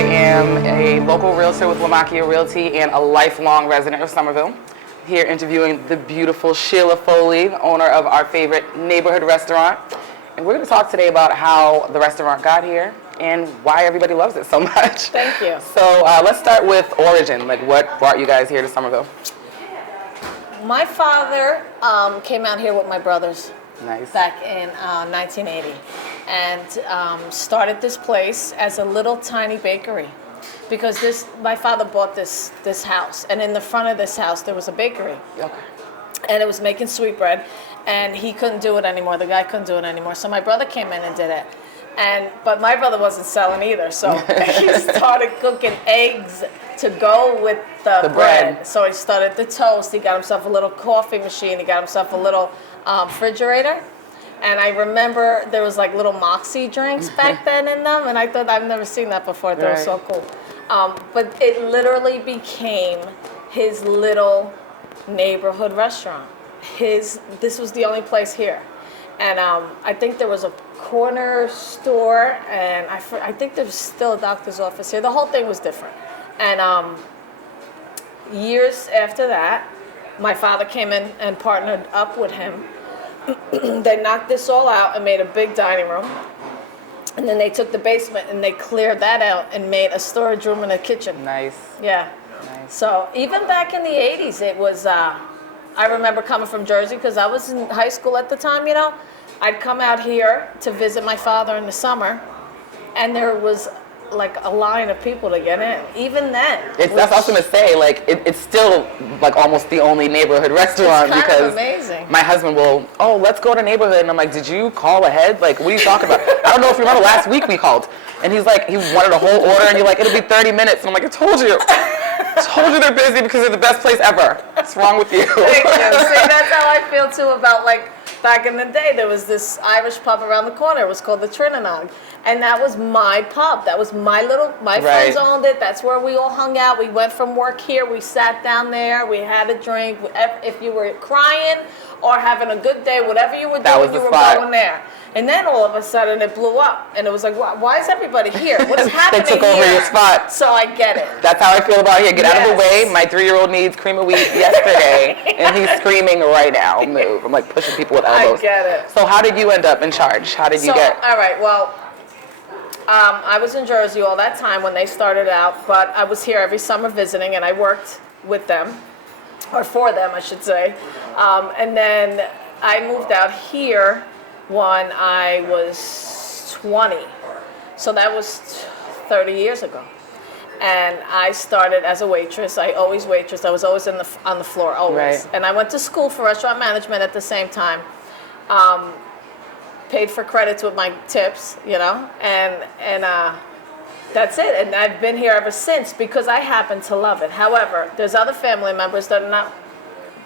am a local realtor with Lamakia Realty and a lifelong resident of Somerville. Here interviewing the beautiful Sheila Foley, owner of our favorite neighborhood restaurant. And we're going to talk today about how the restaurant got here and why everybody loves it so much. Thank you. So let's start with origin. Like, what brought you guys here to Somerville? My father came out here with my brothers. Nice. Back in 1980, and started this place as a little tiny bakery, because my father bought this house, and in the front of this house there was a bakery. Okay. And it was making sweetbread, and he couldn't do it anymore. The guy couldn't do it anymore, so my brother came in and did it. But my brother wasn't selling either, so he started cooking eggs to go with the bread. So he started the toast. He got himself a little coffee machine. He got himself a little refrigerator. And I remember there was like little Moxie drinks back then in them, and I thought, I've never seen that before. They were so cool. But it literally became his little neighborhood restaurant. This was the only place here. And I think there was a corner store, and I think there was still a doctor's office here. The whole thing was different. And years after that, my father came in and partnered up with him. They knocked this all out and made a big dining room. And then they took the basement and they cleared that out and made a storage room and a kitchen. Nice. Yeah. Nice. So even back in the 80s, it was, I remember coming from Jersey because I was in high school at the time, you know. I'd come out here to visit my father in the summer, and there was like a line of people to get in. Even then. That's what I was going to say. Like, it's still like almost the only neighborhood restaurant, it's kind because of amazing. My husband will, let's go to neighborhood. And I'm like, did you call ahead? Like, what are you talking about? I don't know if you remember last week we called. And he's like, he wanted a whole order, and you're like, it'll be 30 minutes. And I'm like, I told you they're busy because they're the best place ever. What's wrong with you? Thank you. See, that's how I feel too about, like, back in the day, there was this Irish pub around the corner. It was called the Trinanog. And that was my pub. That was my friends owned it. That's where we all hung out. We went from work here. We sat down there. We had a drink. If you were crying or having a good day, whatever you were doing, you were going there. And then all of a sudden it blew up. And it was like, why is everybody here? What is happening here? They took over your spot. So I get it. That's how I feel about here. Get out of the way. My 3-year-old needs cream of wheat yesterday, and he's screaming right now, move. I'm like pushing people with elbows. I get it. So how did you end up in charge? How did you get? All right, well, I was in Jersey all that time when they started out, but I was here every summer visiting, and I worked with them, or for them, I should say. And then I moved out here when I was 20. So that was 30 years ago. And I started as a waitress. I always waitressed. I was always on the floor, always. Right. And I went to school for restaurant management at the same time. Paid for credits with my tips, you know, and that's it. And I've been here ever since because I happen to love it. However, there's other family members that are not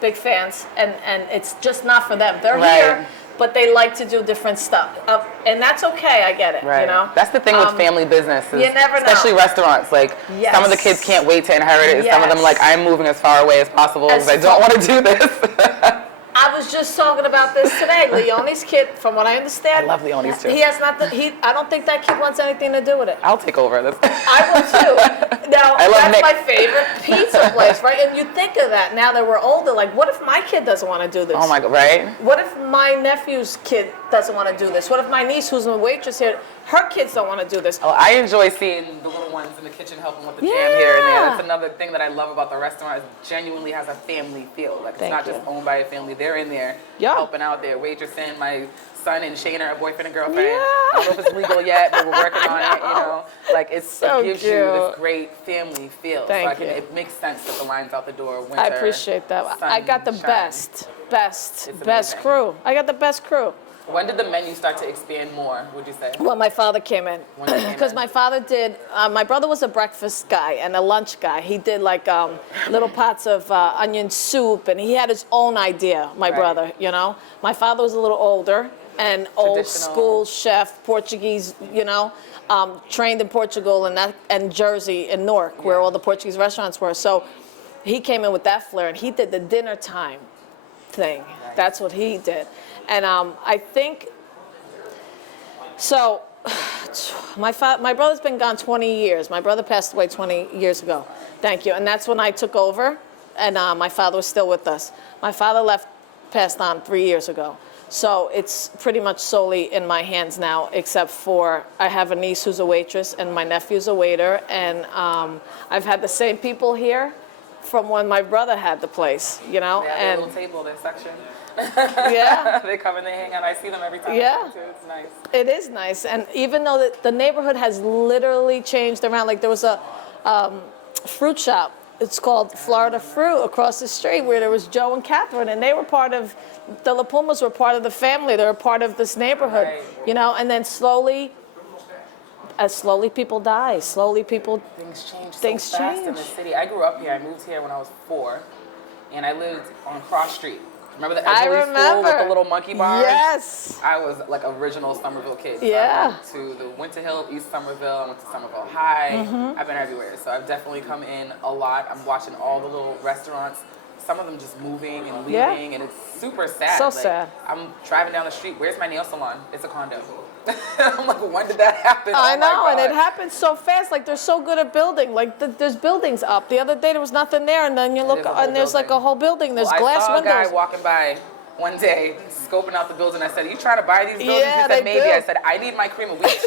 big fans, and it's just not for them. They're here, but they like to do different stuff, and that's okay. I get it. Right. You know, that's the thing with family businesses. You never know. Especially restaurants. Like, some of the kids can't wait to inherit it. And some of them like, I'm moving as far away as possible because I don't want to do this. I was just talking about this today. Leone's kid, from what I understand, I love Leone's too. He has not. I don't think that kid wants anything to do with it. I'll take over this. I will too. Now, that's my favorite pizza place, right? And you think of that now that we're older. Like, what if my kid doesn't want to do this? Oh my God, right? What if my nephew's kid doesn't want to do this? What if my niece, who's a waitress here, her kids don't want to do this? Oh, I enjoy seeing the little ones in the kitchen helping with the jam here and there. That's another thing that I love about the restaurant. It genuinely has a family feel. Like, it's not just owned by a family. They're in there helping out there, waitressing. My son and Shane are a boyfriend and girlfriend. I don't know if it's legal yet, but we're working on it, you know. Like, it gives you this great family feel. It makes sense that the line's out the door, winter. I appreciate that. I got the best crew. I got the best crew. When did the menu start to expand more, would you say? Well, my father came in. Because my father did, my brother was a breakfast guy and a lunch guy. He did like little pots of onion soup, and he had his own idea, my brother, you know. My father was a little older and old school chef, Portuguese, you know, trained in Portugal and Jersey and Newark, where all the Portuguese restaurants were. So he came in with that flair, and he did the dinner time thing. That's what he did. And I think, so my brother's been gone 20 years. My brother passed away 20 years ago. Thank you. And that's when I took over, and my father was still with us. My father passed on 3 years ago. So it's pretty much solely in my hands now, except for I have a niece who's a waitress and my nephew's a waiter. And I've had the same people here from when my brother had the place, you know. Yeah, and their little table, their section. Yeah. They come and they hang out. I see them every time. Yeah. It's nice. It is nice. And even though the neighborhood has literally changed around, like there was a fruit shop. It's called Florida Fruit across the street where there was Joe and Catherine, and they were part of, the La Pumas were part of the family. They were part of this neighborhood, right. you know, and then as slowly people die, Things change so fast in the city. I grew up here. I moved here when I was 4, and I lived on Cross Street. Remember the Edgerly School with the little monkey bars? Yes. I was like original Somerville kid. So Yeah. I went to the Winter Hill, East Somerville. I went to Somerville High. Mm-hmm. I've been everywhere. So I've definitely come in a lot. I'm watching all the little restaurants. Some of them just moving and leaving, and it's super sad. So like, sad. I'm driving down the street. Where's my nail salon? It's a condo. I'm like, when did that happen? I oh know, my and God. it happens so fast. Like they're so good at building. Like there's buildings up. The other day there was nothing there, and then you look, and there's like a whole building. There's glass I saw windows. a guy walking by one day, scoping out the building. I said, "Are you trying to buy these buildings?" Yeah, he said, they "Maybe." do. I said, "I need my cream of wheat."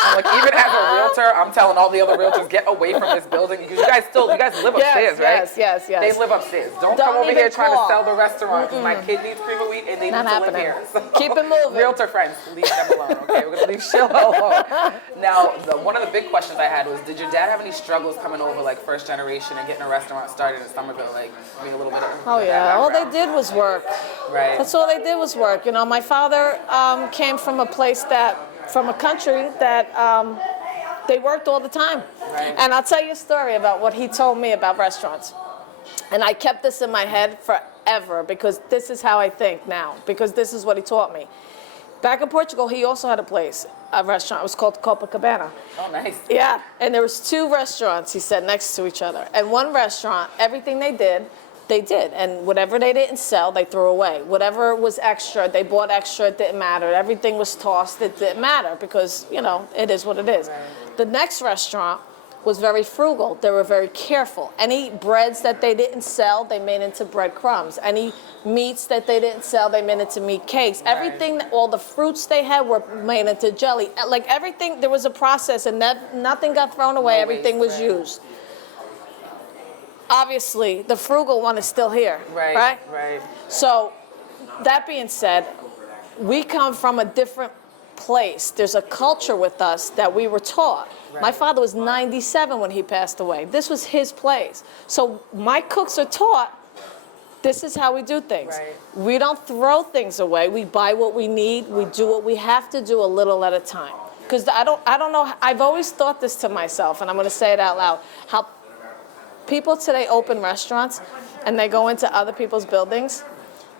I'm like, even as a realtor, I'm telling all the other realtors, get away from this building because you guys live upstairs, right? Yes. They live upstairs. Don't come over here trying to sell the restaurant because my kid needs cream of wheat and they Not need happening. to live here. So, Keep it moving. Realtor friends, leave them alone. Okay, we're gonna leave Sheila alone. Now, one of the big questions I had was, did your dad have any struggles coming over, like first generation, and getting a restaurant started in Somerville? Like, I mean, a little bit of Oh that yeah, all they background. did was work. Right. That's all they did was work. You know, my father came from a country that they worked all the time. Right. And I'll tell you a story about what he told me about restaurants. And I kept this in my head forever because this is how I think now, because this is what he taught me. Back in Portugal, he also had a restaurant. It was called Copacabana. Oh, nice. Yeah, and there was 2 restaurants, he said, next to each other. And one restaurant, everything they did. And whatever they didn't sell, they threw away. Whatever was extra, they bought extra, it didn't matter. Everything was tossed, it didn't matter because, you know, it is what it is. Right. The next restaurant was very frugal. They were very careful. Any breads that they didn't sell, they made into breadcrumbs. Any meats that they didn't sell, they made into meat cakes. Right. Everything, all the fruits they had were made into jelly. Like everything, there was a process and nothing got thrown away. No Everything waste, was right. used. Obviously, the frugal one is still here, right? Right. So, that being said, we come from a different place. There's a culture with us that we were taught. Right. My father was 97 when he passed away. This was his place. So, my cooks are taught, this is how we do things. Right. We don't throw things away. We buy what we need. We do what we have to do a little at a time. Because I don't know, I've always thought this to myself, and I'm going to say it out loud, how people today open restaurants and they go into other people's buildings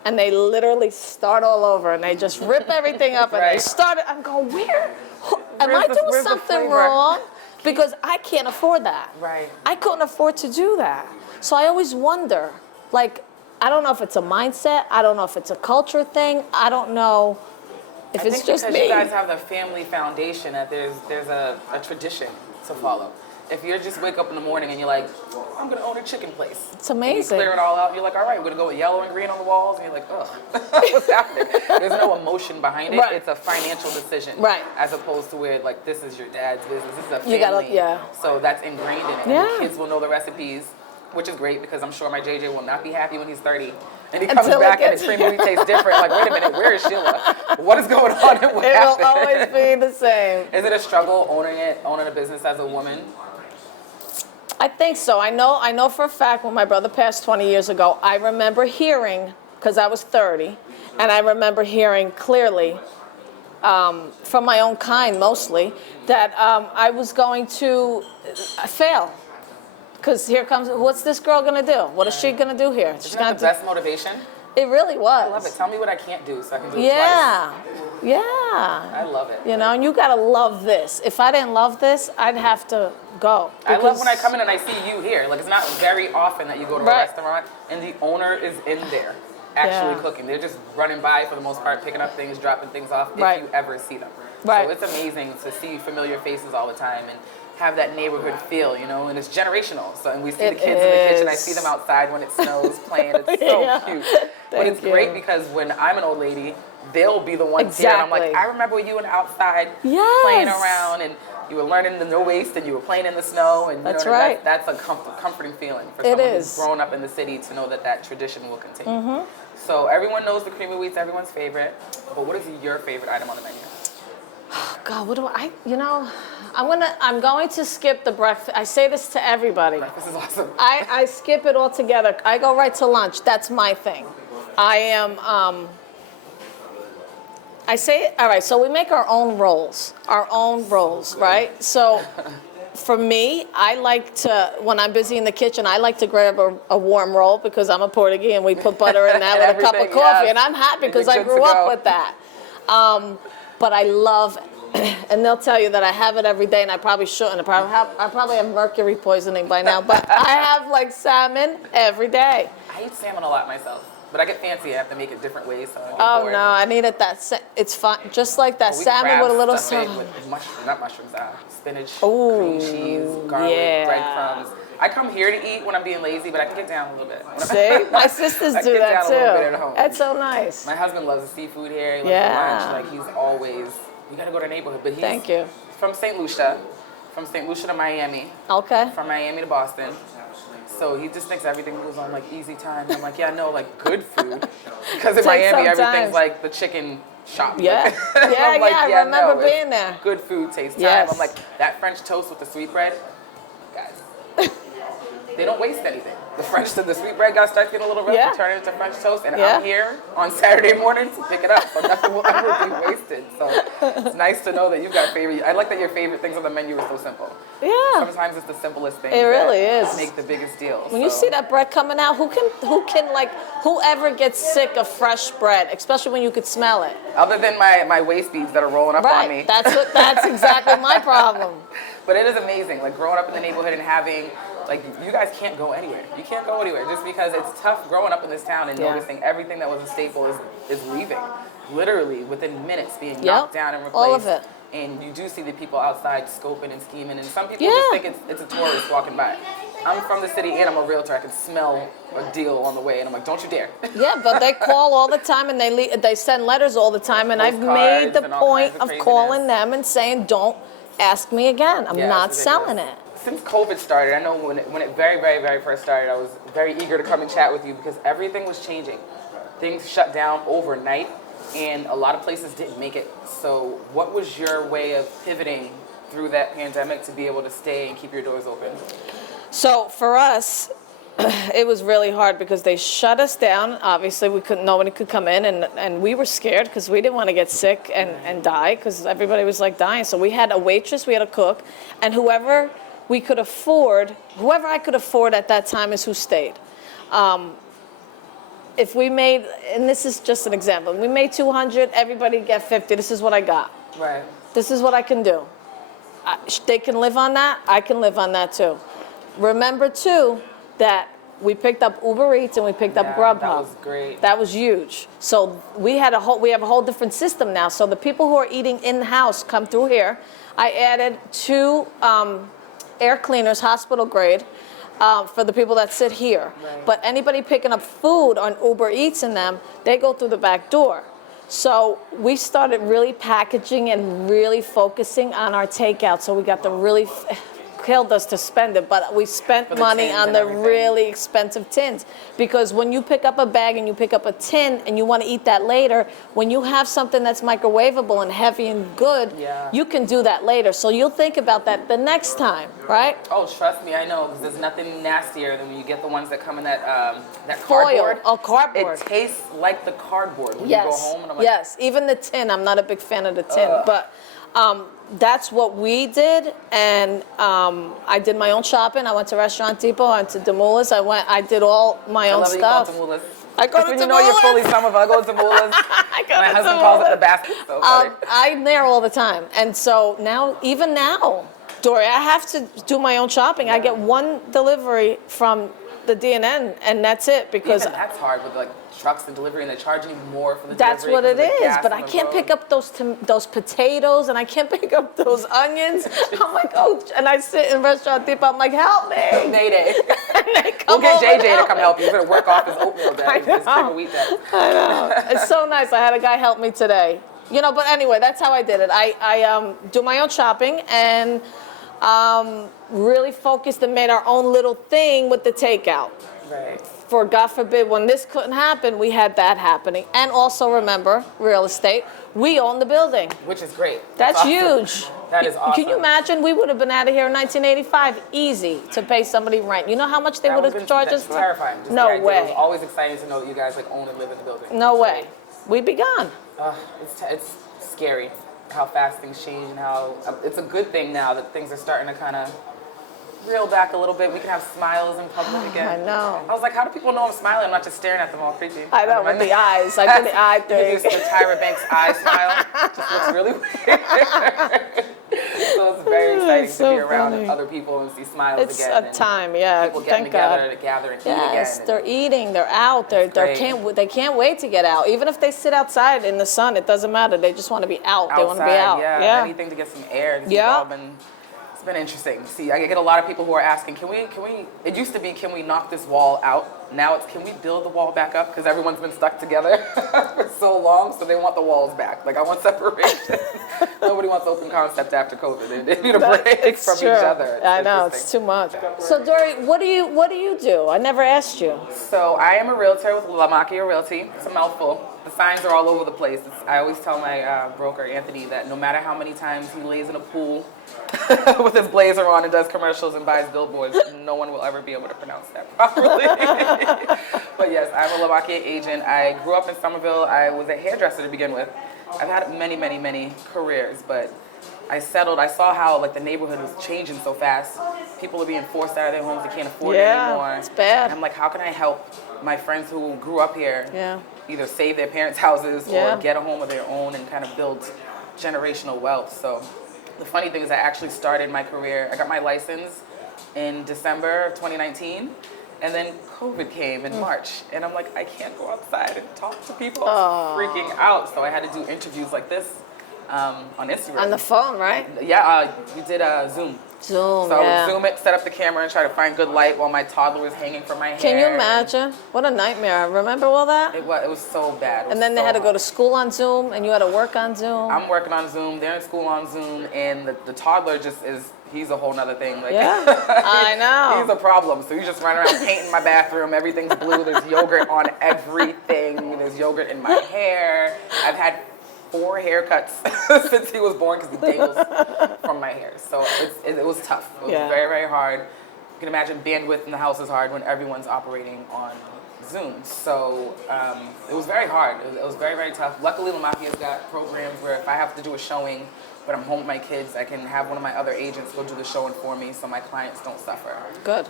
and they literally start all over and they just rip everything up and they start it. I'm going, am I doing something wrong? Because I can't afford that. Right. I couldn't afford to do that. So I always wonder, like, I don't know if it's a mindset. I don't know if it's a culture thing. I don't know if it's just because me. you guys have the family foundation that there's a tradition to follow. If you just wake up in the morning and you're like, I'm going to own a chicken place. It's amazing. And you clear it all out. You're like, all right, we're going to go with yellow and green on the walls. And you're like, ugh, what's happening? There's no emotion behind it. Right. It's a financial decision. Right. As opposed to where, like, this is your dad's business. This is a family. So that's ingrained in it. Yeah. And the kids will know the recipes, which is great because I'm sure my JJ will not be happy when he's 30. And he comes Until back and the cream of wheat tastes different. Like, wait a minute, where is Sheila? What is going on and what It happened? will always be the same. Is it a struggle owning a business as a woman? I think so. I know for a fact when my brother passed 20 years ago, I remember hearing, because I was 30, and I remember hearing clearly from my own kind mostly, that I was going to fail. Because here comes, what's this girl going to do? What is she going to do here? She's Isn't that the best motivation? It really was. I love it. Tell me what I can't do so I can do it Yeah. twice. Yeah. I love it. You know, and you got to love this. If I didn't love this, I'd have to go. I love when I come in and I see you here. Like, it's not very often that you go to a restaurant and the owner is in there actually cooking. They're just running by for the most part, picking up things, dropping things off, if you ever see them. Right. So it's amazing to see familiar faces all the time and have that neighborhood feel, you know, and it's generational. So, and we see the kids in the kitchen. I see them outside when it snows playing. It's so cute. But it's great because when I'm an old lady, they'll be the ones here. And I'm like, I remember when you were outside playing around and you were learning the no waste and you were playing in the snow. And that's right. That's a comforting feeling for someone who's grown up in the city to know that that tradition will continue. So everyone knows the creamy wheat's everyone's favorite. But what is your favorite item on the menu? Oh, God, what do I, you know, I'm going to skip the breakfast. I say this to everybody. Breakfast is awesome. I skip it altogether. I go right to lunch. That's my thing. I am, I say, all right, so we make our own rolls, right? So for me, I like to, when I'm busy in the kitchen, I like to grab a warm roll because I'm a Portuguese and we put butter in that with a cup of coffee. And I'm happy because I grew up with that. But I love, and they'll tell you that I have it every day, and I probably shouldn't. I probably have mercury poisoning by now, but I have like salmon every day. I eat salmon a lot myself, but I get fancy. I have to make it different ways. So no, I need it it's fun, just like that salmon with a little spinach, cream cheese, garlic, breadcrumbs. I come here to eat when I'm being lazy, but I can get down a little bit. See, my sisters do that too. That's so nice. My husband loves the seafood here. He loves the lunch. Like he's always, you gotta go to the neighborhood. But he's from St. Lucia, to Miami. Okay. From Miami to Boston. So he just thinks everything goes on like easy time. And I'm like, yeah, no, like good food. Because in Miami, everything's like the chicken shop. Yeah. I remember being there. Good food takes time. I'm like, that French toast with the sweetbread, guys. They don't waste anything. The sweetbread got to start getting a little rough and turn it into French toast. And I'm here on Saturday morning to pick it up. So nothing will ever be wasted. So it's nice to know that you've got favorite. I like that your favorite things on the menu are so simple. Yeah. Sometimes it's the simplest things. It really is. Make the biggest deal. When you see that bread coming out, whoever gets sick of fresh bread, especially when you could smell it. Other than my waist beads that are rolling up on me. That's exactly my problem. But it is amazing, like growing up in the neighborhood and having, like, you guys can't go anywhere. You can't go anywhere just because it's tough growing up in this town and noticing everything that was a staple is leaving. Literally within minutes being knocked down and replaced. All of it. And you do see the people outside scoping and scheming, and some people just think it's a tourist walking by. I'm from the city and I'm a realtor. I can smell a deal on the way, and I'm like, don't you dare. Yeah, but they call all the time and they send letters all the time, and I've made the point of calling them and saying, don't ask me again. I'm not selling it. Since COVID started, I know when it very, very, very first started, I was very eager to come and chat with you because everything was changing. Things shut down overnight, and a lot of places didn't make it. So what was your way of pivoting through that pandemic to be able to stay and keep your doors open? So for us, it was really hard because they shut us down. Obviously, nobody could come in, and we were scared because we didn't want to get sick and die because everybody was like dying. So we had a waitress, we had a cook, and whoever I could afford at that time is who stayed. If we made, and this is just an example, we made 200, everybody get 50. This is what I got. Right. This is what I can do. They can live on that. I can live on that too. Remember too that we picked up Uber Eats and we picked up Grubhub. That was great. That was huge. So we have a whole different system now. So the people who are eating in the house come through here. I added 2 air cleaners, hospital grade, for the people that sit here. Right. But anybody picking up food on Uber Eats and them, they go through the back door. So we started really packaging and really focusing on our takeout. So we got the really killed us to spend it, but we spent money on the really expensive tins. Because when you pick up a bag and you pick up a tin and you want to eat that later, when you have something that's microwavable and heavy and good, you can do that later. So you'll think about that the next time, right? Oh, trust me, I know, because there's nothing nastier than when you get the ones that come in that cardboard. Foil. Oh, cardboard. It tastes like the cardboard when you go home. And I'm like, even the tin. I'm not a big fan of the tin, but that's what we did, and I did my own shopping. I went to Restaurant Depot, I went to Demoulas. I did all my own stuff. I go to Demoulas. You know you're fully Somerville. I go to Demoulas. My husband calls it the basket. So I'm there all the time, and so even now, Dory, I have to do my own shopping. I get one delivery from the DNN, and that's it. Because even that's hard with like trucks and delivery, and they're charging you more for the that's delivery. That's what it is. But I on the can't road. pick up those potatoes, and I can't pick up those onions. I'm like, oh, and I sit in Restaurant Depot. I'm like, help me. Mayday. And they come We'll get over JJ to come help you. You're gonna work off his oatmeal day. His chicken wheat day. I know. It's so nice. I had a guy help me today. You know, but anyway, that's how I did it. I do my own shopping and really focused and made our own little thing with the takeout. Right. For God forbid, when this couldn't happen, we had that happening. And also remember, real estate, we own the building. Which is great. That's awesome. huge. That is awesome. Can you imagine? We would have been out of here in 1985, easy to pay somebody rent. You know how much they would have charged us? That's terrifying. Just No the idea. way. It was always exciting to know that you guys like own and live in the building. No way. We'd be gone. It's scary how fast things change and how it's a good thing now that things are starting to kind of reel back a little bit. We can have smiles in public again. I know. I was like, how do people know I'm smiling? I'm not just staring at them all creepy. I know, with the eyes. I do the eye thing. You do the Tyra Banks eye smile. Just looks really weird. So it's very exciting to be around other people and see smiles It's again. a time, yeah. People getting together to gather and eat again. Yes, they're eating, they're out, they can't wait to get out. Even if they sit outside in the sun, it doesn't matter. They just want to be out. They want to be out. Yeah, anything to get some air. It's been interesting. See, I get a lot of people who are asking, can we, it used to be, can we knock this wall out? Now it's, can we build the wall back up? Because everyone's been stuck together for so long, so they want the walls back. Like, I want separation. Nobody wants open concept after COVID. They need a break from each other. I know, it's too much. So, Dory, what do you do? I never asked you. So, I am a realtor with La Macchia Realty. It's a mouthful. The signs are all over the place. I always tell my broker, Anthony, that no matter how many times he lays in a pool with his blazer on and does commercials and buys billboards, no one will ever be able to pronounce that properly. But yes, I'm a La Macchia agent. I grew up in Somerville. I was a hairdresser to begin with. I've had many, many, many careers, but I settled. I saw how like the neighborhood was changing so fast. People are being forced out of their homes. They can't afford it anymore. It's bad. And I'm like, how can I help my friends who grew up here either save their parents' houses or get a home of their own and kind of build generational wealth? So the funny thing is I actually started my career, I got my license in December of 2019, and then COVID came in March, and I'm like, I can't go outside and talk to people. I'm freaking out. So I had to do interviews like this on Instagram. On the phone, right? Yeah, we did Zoom. Zoom, so I would Zoom it, set up the camera, and try to find good light while my toddler was hanging from my hair. Can you imagine? What a nightmare. Remember all that? It was so bad. And then they had to go to school on Zoom, and you had to work on Zoom. I'm working on Zoom. They're in school on Zoom, and the toddler just is, he's a whole nother thing. Like, I know. He's a problem. So he's just running around painting my bathroom. Everything's blue. There's yogurt on everything. There's yogurt in my hair. I've had 4 haircuts since he was born because he dangles from my hair. So it was tough. It was very, very hard. You can imagine bandwidth in the house is hard when everyone's operating on Zoom. So it was very hard. It was very, very tough. Luckily, La Macchia's got programs where if I have to do a showing, but I'm home with my kids, I can have one of my other agents go do the showing for me so my clients don't suffer. Good.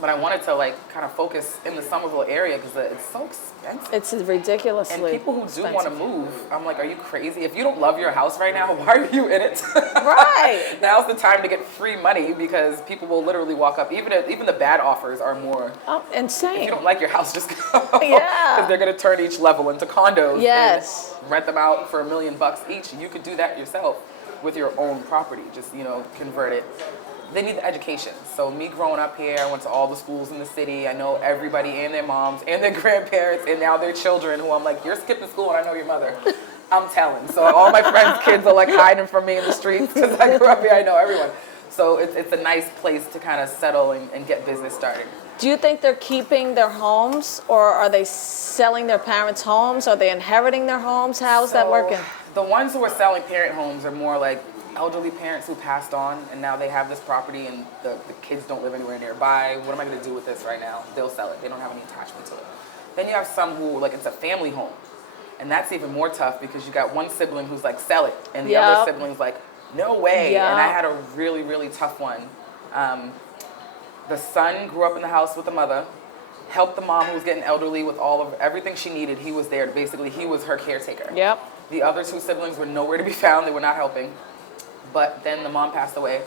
But I wanted to like kind of focus in the Somerville area because it's so expensive. It's ridiculously And people who do want to move, I'm like, are you crazy? If you don't love your house right now, why are you in it? Right. Now's the time to get free money because people will literally walk up. Even the bad offers are more. Oh, insane. If you don't like your house, just go. Yeah. Because they're going to turn each level into condos. Yes. And rent them out for $1 million each. You could do that yourself with your own property. Just, convert it. They need the education. So me growing up here, I went to all the schools in the city. I know everybody and their moms and their grandparents and now their children who I'm like, you're skipping school and I know your mother. I'm telling. So all my friends' kids are like hiding from me in the streets because I grew up here. I know everyone. So it's a nice place to kind of settle and get business started. Do you think they're keeping their homes or are they selling their parents' homes? Are they inheriting their homes? How's that working? The ones who are selling parent homes are more like elderly parents who passed on and now they have this property and the kids don't live anywhere nearby. What am I going to do with this right now? They'll sell it. They don't have any attachment to it. Then you have some who, like, it's a family home. And that's even more tough because you got one sibling who's like, sell it. And the other sibling's like, no way. And I had a really, really tough one. The son grew up in the house with the mother, helped the mom who was getting elderly with all of everything she needed. He was there. Basically, he was her caretaker. Yep. The other 2 siblings were nowhere to be found. They were not helping. But then the mom passed away,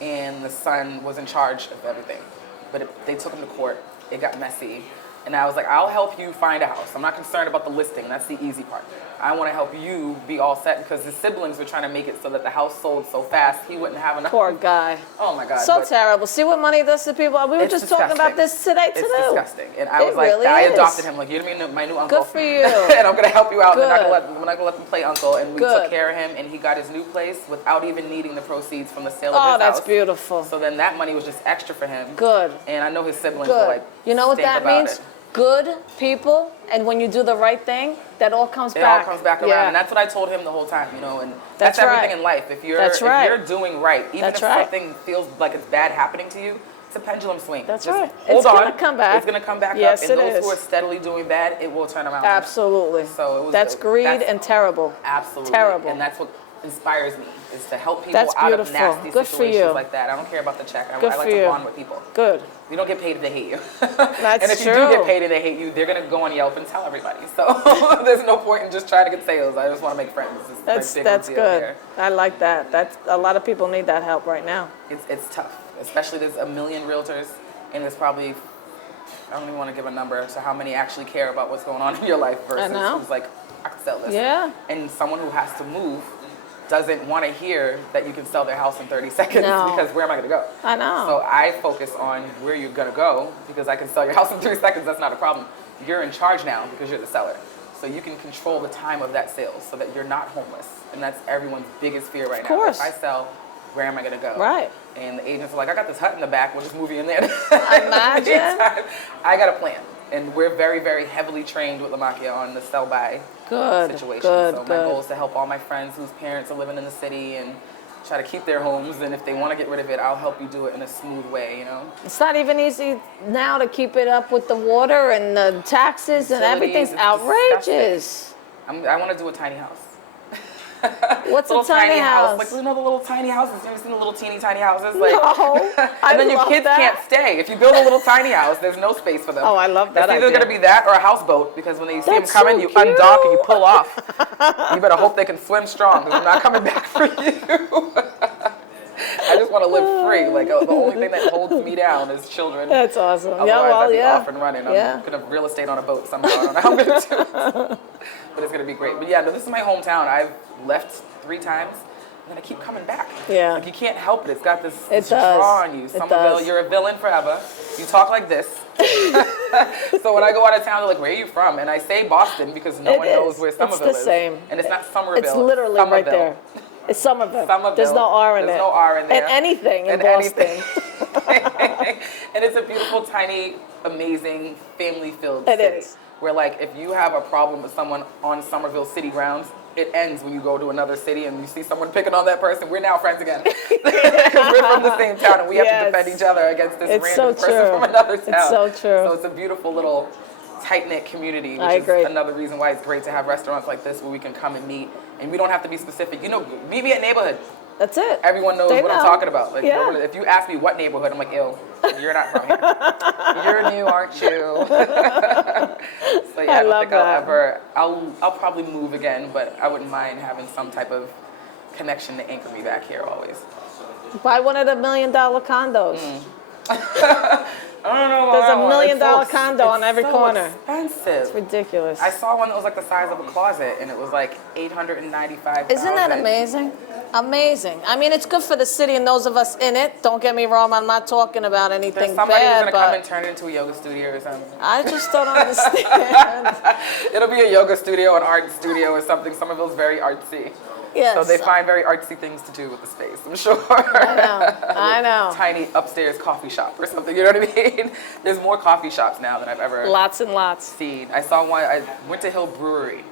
and the son was in charge of everything. but they took him to court. It got messy. And I was like, I'll help you find a house. I'm not concerned about the listing. That's the easy part. I want to help you be all set because his siblings were trying to make it so that the house sold so fast he wouldn't have enough. Poor guy. Oh my God. So terrible. See what money does to people? We were just talking about this today too. It's disgusting. And I was like, really I is. adopted him. Like, you're going to be my new uncle. Good for you. And I'm going to help you out. Good. I'm not going to let them play uncle. And we Good. took care of him. And he got his new place without even needing the proceeds from the sale of his Oh, house. that's beautiful. So then that money was just extra for him. Good. And I know his siblings Good. were like, you know what stink that about means? it. Good people, and when you do the right thing, that all comes back. It all comes back around, Yeah. and that's what I told him the whole time, you know. And that's right. everything in life. If you're That's right. if you're doing right, even That's if right. something feels like it's bad happening to you, it's a pendulum swing. That's Just right. Hold It's on. gonna come back. It's gonna come back Yes, up, and it those is. who are steadily doing bad, it will turn around. Absolutely. So it was that's greed and terrible. Absolutely. Terrible. And that's what inspires me is to help people That's out of beautiful. nasty Good for situations you. like that. I don't care about the check. I Good like for to you. bond with people. Good. You don't get paid if they hate you. That's and if you true. do get paid and they hate you, they're going to go on Yelp and tell everybody. So there's no point in just trying to get sales. I just want to make friends. That's good. Here. I like that. That's a lot of people need that help right now. It's tough, especially there's a million realtors, and there's probably, I don't even want to give a number to how many actually care about what's going on in your life versus who's like, I can sell this. Yeah. And someone who has to move doesn't want to hear that you can sell their house in 30 seconds because where am I going to go? I know. So I focus on where you're going to go because I can sell your house in 3 seconds. That's not a problem. You're in charge now because you're the seller. So you can control the time of that sale so that you're not homeless. And that's everyone's biggest fear right now. Of course. If I sell, where am I going to go? Right. And the agents are like, I got this hut in the back. We'll just move you in there. Imagine. I got a plan. And we're very, very heavily trained with Lamakia on the sell-by situation. So my goal is to help all my friends whose parents are living in the city and try to keep their homes. And if they want to get rid of it, I'll help you do it in a smooth way, you know? It's not even easy now to keep it up with the water and the taxes and everything's outrageous. I want to do a tiny house. What's a tiny house? Like, you know the little tiny houses? You ever seen the little teeny tiny houses? No, Like, and then your kids can't stay. If you build a little tiny house, there's no space for them. Oh, I love that It's either idea. going to be that or a houseboat because when they see them That's coming, so you cute. undock and you pull off. You better hope they can swim strong because I'm not coming back for you. I just want to live free. Like, the only thing that holds me down is children. That's awesome. Otherwise, I'd be off and running. I'm going to real estate on a boat somehow. I don't know how I'm going to do it. But it's going to be great. But yeah, no, this is my hometown. I've left 3 times. And then I keep coming back. Yeah. Like, you can't help it. It's got this does. draw on you. Somerville, you're a villain forever. You talk like this. So when I go out of town, they're like, where are you from? And I say Boston because no one knows where Somerville is. It's the same. And it's not Somerville. It's literally right there. It's Somerville. There's no R in it. There's no R in there. And anything in Boston. And it's a beautiful, tiny, amazing, family-filled city. It is. Where, like, if you have a problem with someone on Somerville city grounds, it ends when you go to another city and you see someone picking on that person. We're now friends again. Because we're from the same town and we have to defend each other against this random person from another town. It's so true. So it's a beautiful little tight-knit community, which is another reason why it's great to have restaurants like this where we can come and meet. And we don't have to be specific. You know, meet me at neighborhood. That's it. Everyone knows what I'm talking about. Like, if you ask me what neighborhood, I'm like, ew, you're not from here. You're new, aren't you? So yeah, I don't think I'll probably move again, but I wouldn't mind having some type of connection to anchor me back here always. Buy one of the $1 million condos. I don't know. There's a $1 million condo on every corner. Expensive. It's ridiculous. I saw one that was like the size of a closet, and it was like $895,000. Isn't that amazing? Amazing. I mean, it's good for the city and those of us in it. Don't get me wrong. I'm not talking about anything somebody bad, who's gonna come and turn it into a yoga studio or something. I just don't understand. It'll be a yoga studio, an art studio, or something. Somerville's very artsy. Yes. So they find very artsy things to do with the space, I'm sure. I know. Tiny upstairs coffee shop or something, you know what I mean? There's more coffee shops now than I've ever Lots and lots. seen. I saw one, I went to Hill Brewery,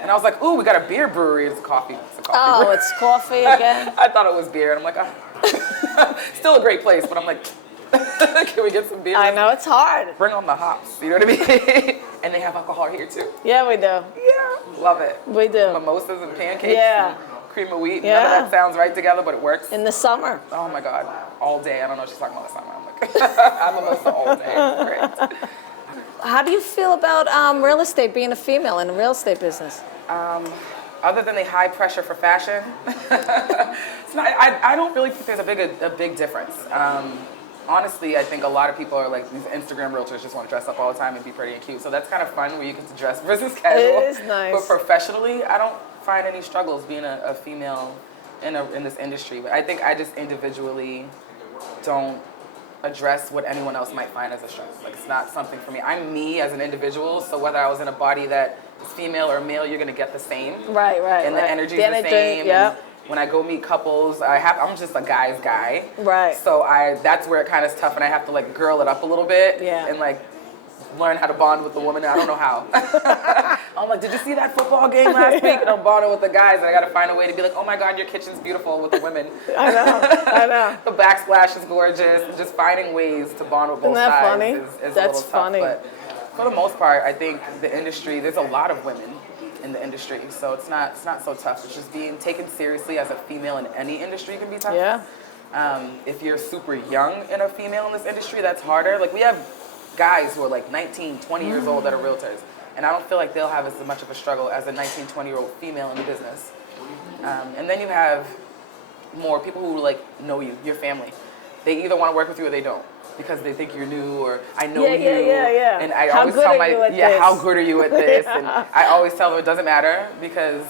and I was like, ooh, we got a beer brewery. It's a coffee Oh, brewery. it's coffee again? I thought it was beer, and I'm like, oh. Still a great place, but I'm like, can we get some beer? I know, it's hard. Bring on the hops, you know what I mean? And they have alcohol here too. Yeah, we do. Yeah, love it. We do. Mimosas and pancakes. Yeah. And cream of wheat. Yeah. None of that sounds right together, but it works. In the summer. Oh my God, all day. I don't know what she's talking about the summer. I'm like, I'm mimosa all day. Great. How do you feel about real estate, being a female in the real estate business? Other than the high pressure for fashion, it's not, I don't really think there's a big difference. honestly, I think a lot of people are like, these Instagram realtors just want to dress up all the time and be pretty and cute. So that's kind of fun where you get to dress business casual. It is nice. But professionally, I don't find any struggles being a female in this industry. But I think I just individually don't address what anyone else might find as a struggle. Like, it's not something for me. I'm me as an individual, so whether I was in a body that is female or male, you're gonna get the same. Right. And the energy's the same. Yep. And when I go meet couples, I'm just a guy's guy. Right. So that's where it kind of is tough, and I have to like girl it up a little bit. Yeah. And like learn how to bond with the woman. I don't know how. I'm like, did you see that football game last week? And I'm bonding with the guys, and I got to find a way to be like, oh my God, your kitchen's beautiful with the women. I know. The backsplash is gorgeous. And just finding ways to bond with both sides is a little tough. Funny. But for the most part, I think the industry, there's a lot of women in the industry, so it's not so tough. It's just being taken seriously as a female in any industry can be tough. Yeah. If you're super young and a female in this industry, that's harder. Like, we have guys who are like 19, 20 years old that are realtors, and I don't feel like they'll have as much of a struggle as a 19, 20-year-old female in the business. And then you have more people who like know you, your family. They either want to work with you or they don't, because they think you're new, or I know you. Yeah. And I always tell how good are you at this? And I always tell them it doesn't matter, because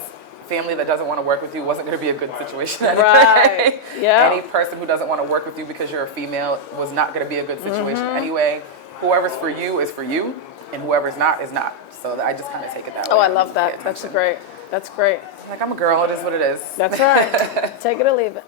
family that doesn't want to work with you wasn't going to be a good situation anyway. Right. Yeah. Any person who doesn't want to work with you because you're a female was not going to be a good situation anyway. Whoever's for you is for you, and whoever's not is not. So I just kind of take it that way. Oh, I love that. That's great. Like, I'm a girl. It is what it is. That's right. Take it or leave it.